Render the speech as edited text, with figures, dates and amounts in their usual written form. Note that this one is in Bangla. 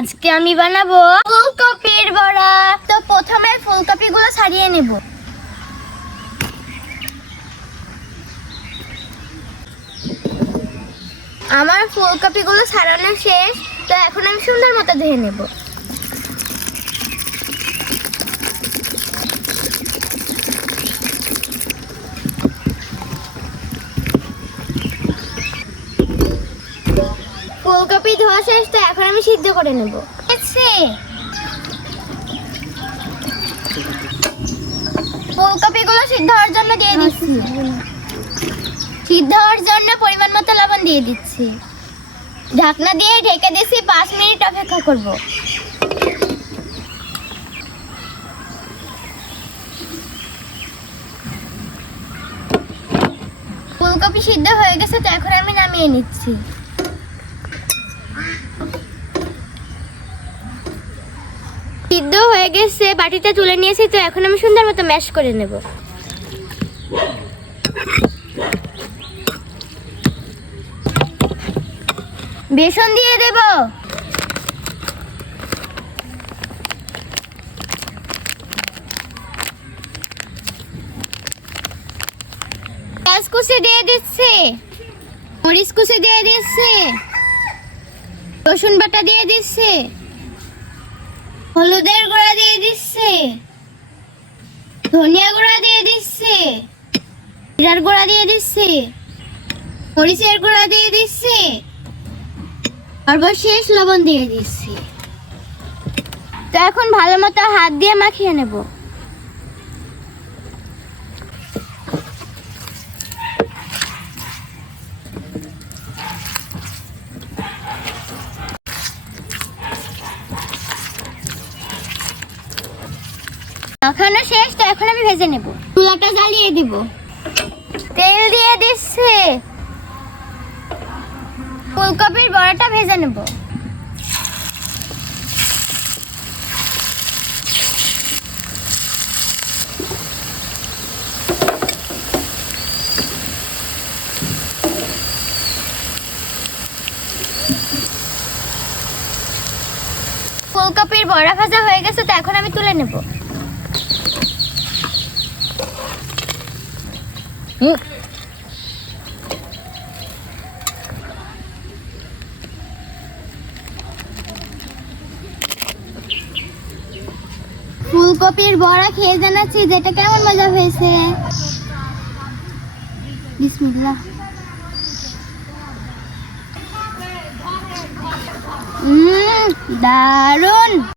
আজকে আমি বানাবো ফুলকপির বড়া। তো প্রথমে ফুলকপিগুলো ছাড়িয়ে নেব। আমার ফুলকপিগুলো ছাড়ানো শেষ। তো এখন আমি সুন্দর মতো ধুয়ে নেব। ফুলকপি ধোয়া শেষ। তো এখন আমি সিদ্ধ করে নেব। ফুলকপিগুলো সিদ্ধ হওয়ার জন্য দিয়ে দিচ্ছি। সিদ্ধ হওয়ার জন্য পরিমাণ মতো লবণ দিয়ে দিচ্ছি। ঢাকনা দিয়ে ঢেকে দিচ্ছি। 5 মিনিট অপেক্ষা করব। ফুলকপি সিদ্ধ হয়ে গেছে। তো এখন আমি নামিয়ে নিচ্ছি। সিদ্ধ হয়ে গেছে, বাটিটা তুলে নিয়েছি। তো এখন আমি সুন্দর মতো ম্যাশ করে নেব। বেসন দিয়ে দেব। পেঁয়াজ কুচি দিয়ে দিচ্ছি। মরিচ কুচি দিয়ে দিচ্ছি। রসুন বাটা দিয়ে দিচ্ছি। হলুদের গুঁড়া দিয়ে দিচ্ছি। ধনিয়া গুঁড়া দিয়ে দিচ্ছি। জিরার গুঁড়া দিয়ে দিচ্ছি। মরিচের গুঁড়া দিয়ে দিচ্ছি। সর্বশেষ লবণ দিয়ে দিচ্ছি। তো এখন ভালো মতো হাত দিয়ে মাখিয়ে নেব। মাখানো শেষ। তো এখন আমি ভেজে নেব। চুলাটা জ্বালিয়ে দিব। তেল দিয়ে দিচ্ছি। ফুলকপির বড়াটা ভেজে নেব। ফুলকপির বড়া ভাজা হয়ে গেছে। তো এখন আমি তুলে নেব। ফুলকপির বড়া খেয়ে জানাচ্ছি যেটা কেমন মজা হয়েছে। বিসমিল্লাহ। দারুণ।